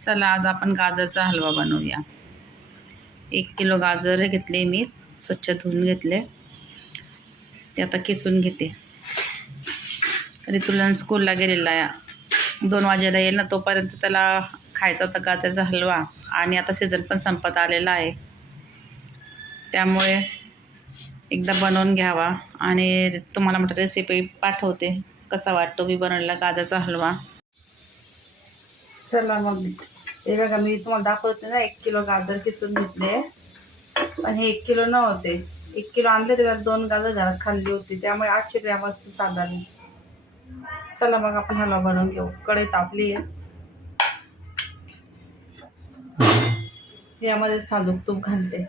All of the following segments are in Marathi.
चला आज आपण गाजरचा हलवा बनवूया. एक किलो गाजर घेतले मी स्वच्छ धुवून घेतले. ते आता किसून घेते. ऋतुलन स्कूलला गेलेला आहे. दोन वाजेला येईल ना तोपर्यंत त्याला खायचा होता गाजरचा हलवा. आणि आता सीझन पण संपत आलेला आहे. त्यामुळे एकदा बनवून घ्यावा. आणि तुम्हाला म्हटलं रेसिपी पाठवते. कसा वाटतो मी बनवलेला गाजरचा हलवा? चला मग. हे बघा मी तुम्हाला दाखवते ना एक किलो गाजर किसून घेतले. पण हे एक किलो नव्हते. एक किलो आणले तेव्हा दोन गाजर घरात खाल्ली होती. त्यामुळे आठशे ग्रॅम असते साधारण. चला मग आपण हलवा बनवून घेऊ. कढई तापली आहे. यामध्ये साजूक तूप घालते.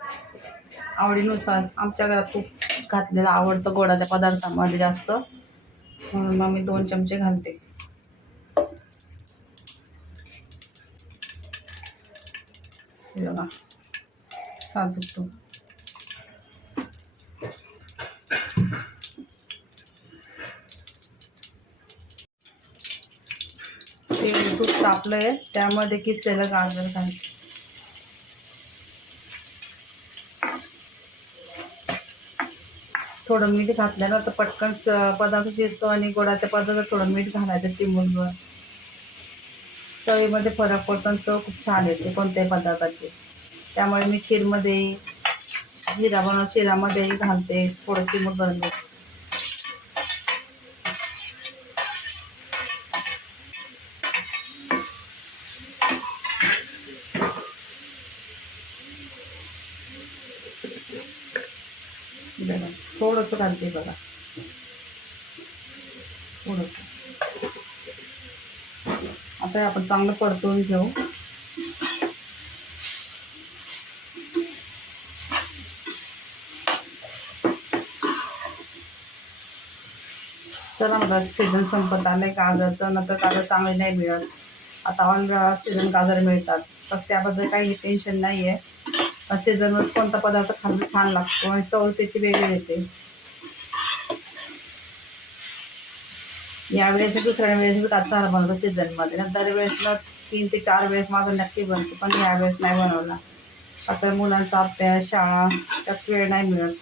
आवडीनुसार. आमच्या घरात तूप घातलेलं आवडतं गोडाच्या पदार्थामध्ये जास्त. म्हणून मग मी दोन चमचे घालते. हे साजूक तूप ते तूप तापलंय त्यामध्ये किसलेलं गाजर घालते थोडं मीठ घातलं ना तर पटकन पदार्थ शिजतो आणि गोडाच्या पदार्थ थोडं मीठ घालायचं चिमूटभर चवीमध्ये फरक पडतो आणि चव खूप छान येते कोणत्याही पदार्थाची. त्यामुळे मी खीरमध्ये जिरा बनव शिरामध्येही घालते थोडं चिमूट भरून देते बघा थोडंसं घालते बघा. थोडंसं. आता आपण चांगलं परतून घेऊ. चला मला सीझन संपत आलं आहे गाजरचं. नंतर गाजर चांगले नाही मिळत. आता ऑन सीझन गाजर मिळतात. तर त्याबद्दल काही टेन्शन नाही आहे सीझनवर कोणता पदार्थ खाल्ला छान लागतो आणि चव त्याची वेगळी येते. यावेळेस दुसऱ्या वेळेस काचारा बनवतो सीझनमध्ये. नंतर वेळेसला तीन ते चार वेळेस माझं नक्की बनतो पण यावेळेस नाही बनवला आता मुलांचा अभ्यास शाळा त्यात वेळ नाही मिळत.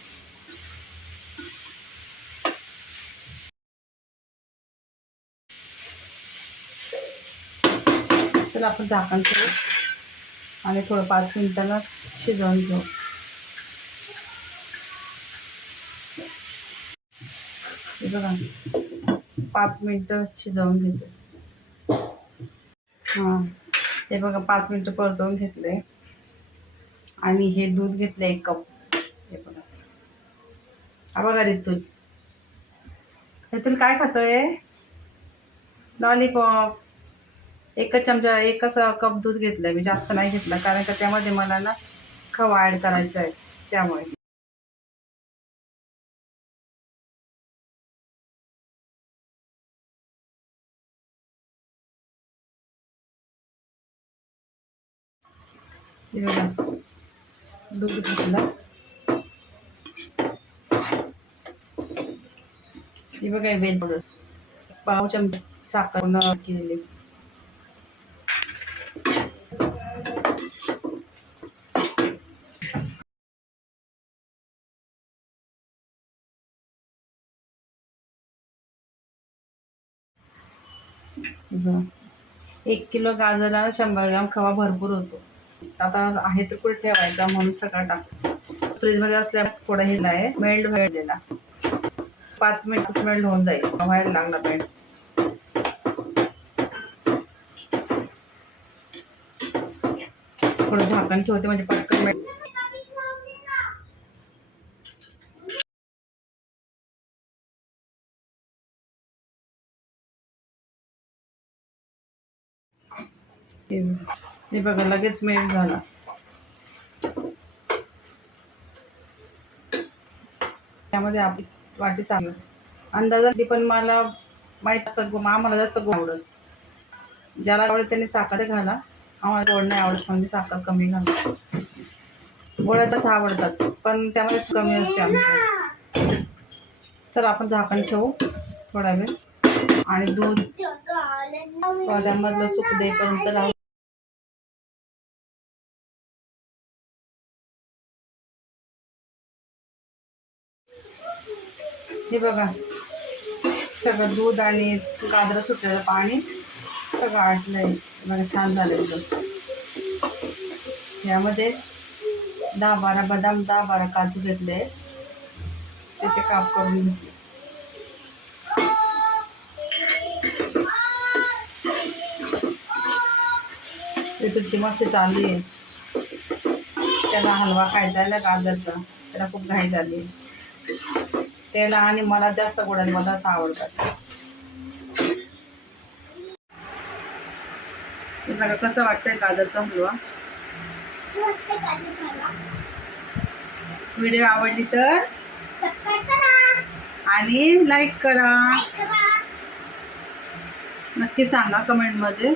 चला आपण झाकण ठेवू आणि थोडं पाच मिनिटांना शिजवून घेऊ. बघा. पाच मिनटं शिजवून घेते. हां. हे बघा पाच मिनटं परतवून घेतले. आणि हे दूध घेतलं एक कप. हे बघा. हा बघा रितूल रितूल काय खातोय? लॉलीपॉप. एकच चमचा एकच कप दूध घेतलं मी जास्त नाही घेतलं कारण का त्यामध्ये मला ना खवा ॲड करायचा आहे. त्यामुळे. हे बघा. दूध घेतलं हे बघा वेल पावडर पाव चमचा साखर न केलेली. एक किलो गाजराला शंभर ग्राम खवा भरपूर होतो. आता आहे तर कुठे ठेवायचा म्हणून सकाळ टाक. फ्रीजमध्ये असल्या थोडा हिला आहे मेल्ड व्हायला. पाच मिनिट मेल्ड होऊन जाईल. व्हायला लागला पेंट थोडं झाकण ठेवते म्हणजे पटकन मेल्ड Thank हे बघा लगेच मेल्ट झाला. त्यामध्ये आपली वाटी सांग अंदाजा पण मला माहीत असतं गो आम्हाला जास्त गोड आवडत. ज्याला आवडत त्यांनी साखर घाला. आम्हाला गोड नाही आवडत म्हणजे साखर कमी घाला. गोड्यातच आवडतात पण त्यामध्ये कमी असते आमच्या तर आपण झाकण ठेवू थोडा वेळ. आणि दूध. मधलं सुक देईपर्यंत राहू. हे बघा. सगळं दूध आणि गाजरं सुटलेलं पाणी सगळं आटलंय. बघा छान झालं एकदम यामध्ये दहा बारा बदाम दहा बारा काजू घेतले. त्याचे काप करून घेतले. तुझी मस्त चालली आहे. त्याला हलवा खायचा आहे ना गाजरचा. त्याला खूप घाई झाली आहे. त्याला आणि मला जास्त पदार्थ आवडतात. तुला कसं वाटतंय गाजरचा हलवा? व्हिडिओ आवडली तर? आणि लाईक करा. नक्की सांगा कमेंटमध्ये